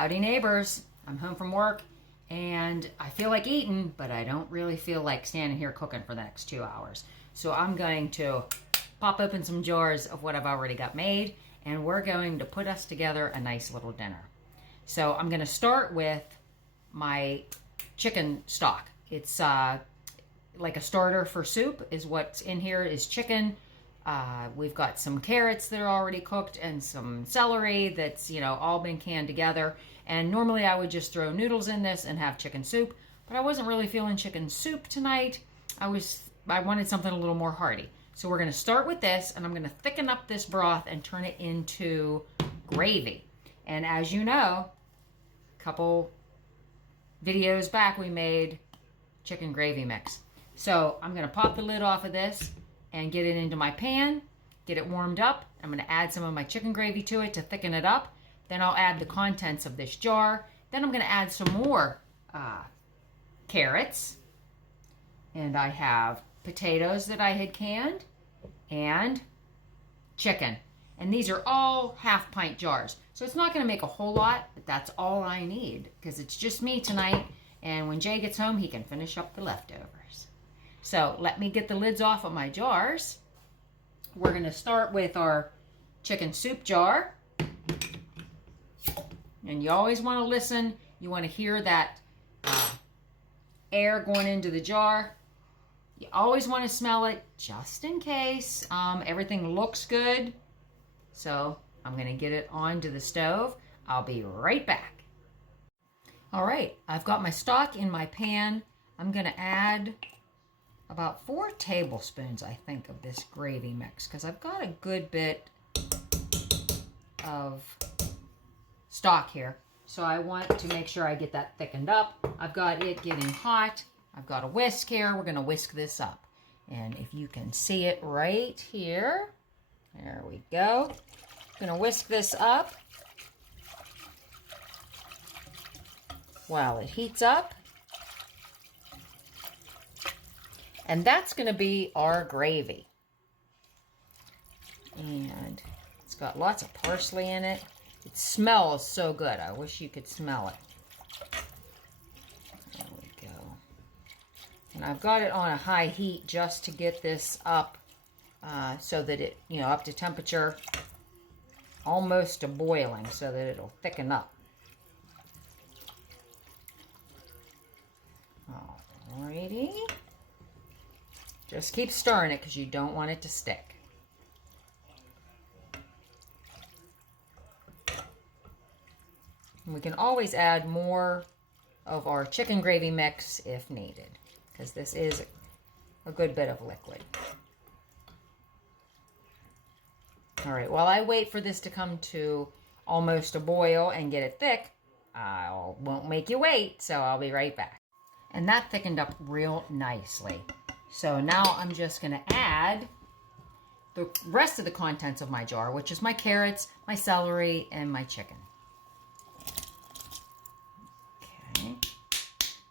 Howdy neighbors, I'm home from work and I feel like eating, but I don't really feel like standing here cooking for the next 2 hours. So I'm going to pop open some jars of what I've already got made, and we're going to put us together a nice little dinner. So I'm going to start with my chicken stock. It's like a starter for soup is what's in here is chicken. We've got some carrots that are already cooked and some celery that's, all been canned together. And normally I would just throw noodles in this and have chicken soup, but I wasn't really feeling chicken soup tonight. I wanted something a little more hearty. So we're going to start with this, and I'm going to thicken up this broth and turn it into gravy. And as you know, a couple videos back we made chicken gravy mix. So I'm going to pop the lid off of this and get it into my pan, get it warmed up. I'm going to add some of my chicken gravy to it to thicken it up. Then I'll add the contents of this jar. Then I'm going to add some more carrots. And I have potatoes that I had canned and chicken. And these are all half-pint jars. So it's not going to make a whole lot, but that's all I need because it's just me tonight. And when Jay gets home, he can finish up the leftovers. So let me get the lids off of my jars. We're going to start with our chicken soup jar. And you always want to listen. You want to hear that air going into the jar. You always want to smell it just in case. Everything looks good. So I'm going to get it onto the stove. I'll be right back. All right, I've got my stock in my pan. I'm going to add about 4 tablespoons, I think, of this gravy mix because I've got a good bit of stock here. So I want to make sure I get that thickened up. I've got it getting hot. I've got a whisk here. We're going to whisk this up. And if you can see it right here, there we go. I'm going to whisk this up while it heats up. And that's going to be our gravy. And it's got lots of parsley in it. It smells so good. I wish you could smell it. There we go. And I've got it on a high heat just to get this up so that it, up to temperature almost to boiling so that it'll thicken up. Alrighty. Just keep stirring it because you don't want it to stick. And we can always add more of our chicken gravy mix if needed because this is a good bit of liquid. All right, while I wait for this to come to almost a boil and get it thick, I won't make you wait, so I'll be right back. And that thickened up real nicely. So now I'm just going to add the rest of the contents of my jar, which is my carrots, my celery, and my chicken. Okay.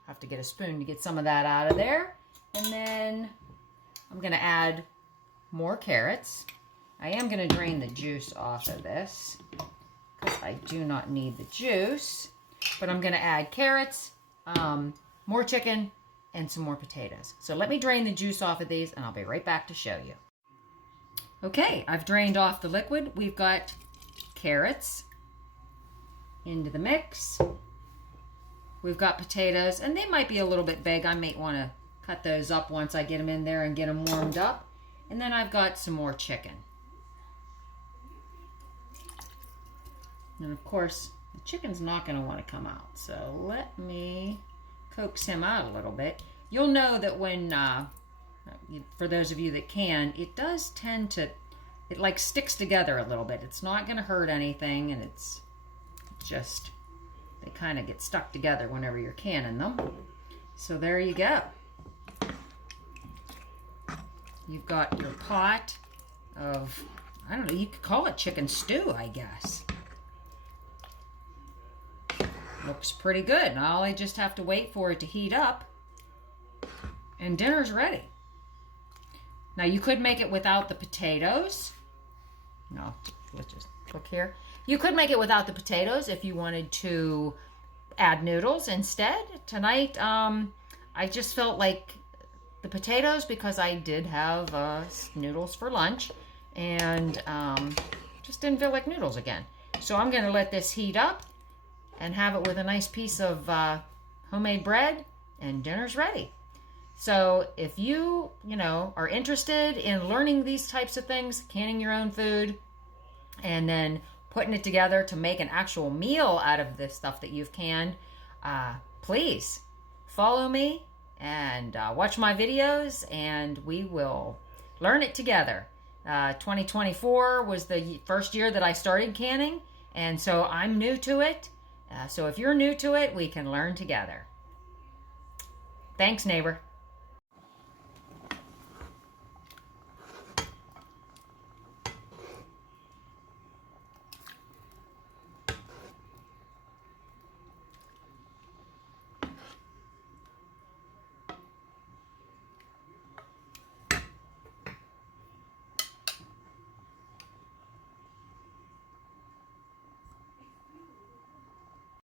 Have to get a spoon to get some of that out of there. And then I'm going to add more carrots. I am going to drain the juice off of this because I do not need the juice. But I'm going to add carrots, more chicken, and some more potatoes. So let me drain the juice off of these and I'll be right back to show you. Okay, I've drained off the liquid. We've got carrots into the mix. We've got potatoes, and they might be a little bit big. I might want to cut those up once I get them in there and get them warmed up. And then I've got some more chicken. And of course, the chicken's not going to want to come out. So let me coax him out a little bit. You'll know that when, for those of you that can, it does tend to, it like sticks together a little bit. It's not going to hurt anything, and it's just, they kind of get stuck together whenever you're canning them. So there you go. You've got your pot of, I don't know, you could call it chicken stew, I guess. Looks pretty good. Now I just have to wait for it to heat up and dinner's ready. Now you could make it without the potatoes. No, let's just look here. You could make it without the potatoes if you wanted to add noodles instead. Tonight, I just felt like the potatoes because I did have noodles for lunch, and just didn't feel like noodles again. So I'm going to let this heat up and have it with a nice piece of homemade bread, and dinner's ready. So if you are interested in learning these types of things, canning your own food, and then putting it together to make an actual meal out of this stuff that you've canned, please follow me and watch my videos, and we will learn it together. 2024 was the first year that I started canning, and so I'm new to it. So if you're new to it, we can learn together. Thanks, neighbor.